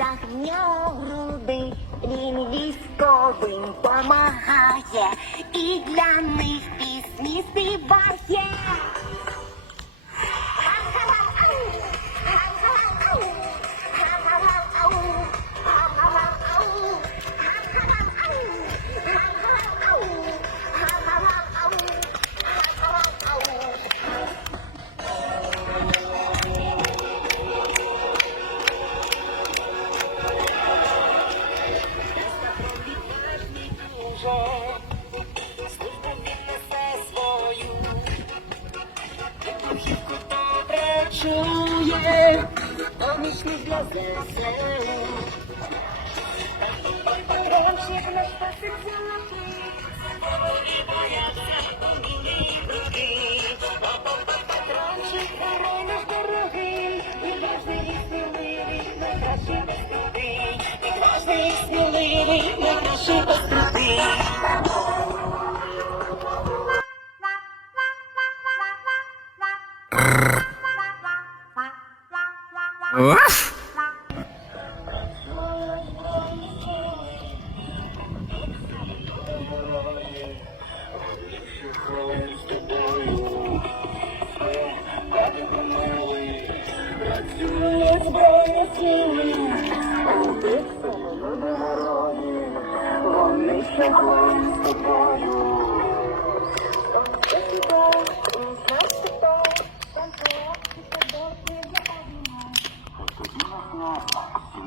огньогрудий, він військовим помагає і для них Службу він несе свою, Духівку добре чує, помічник для ЗСУ. Патрончик наш посидзяти, і бояться умілі руки. Патрончик герой наш дорогий, відважний і сміливий, найкращий без труди. Відважний і сміливий, найкращий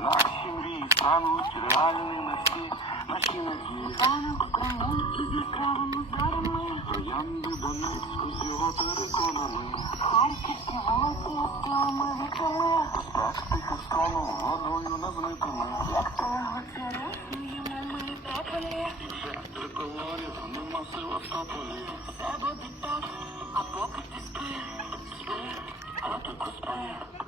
наші мрії стануть реальними всі наші надії. Ранок українки з яскравими зорями, Троянди Донецьку з його териконами. Харківські вулиці 싶어요. 이걸 더고 싶어요.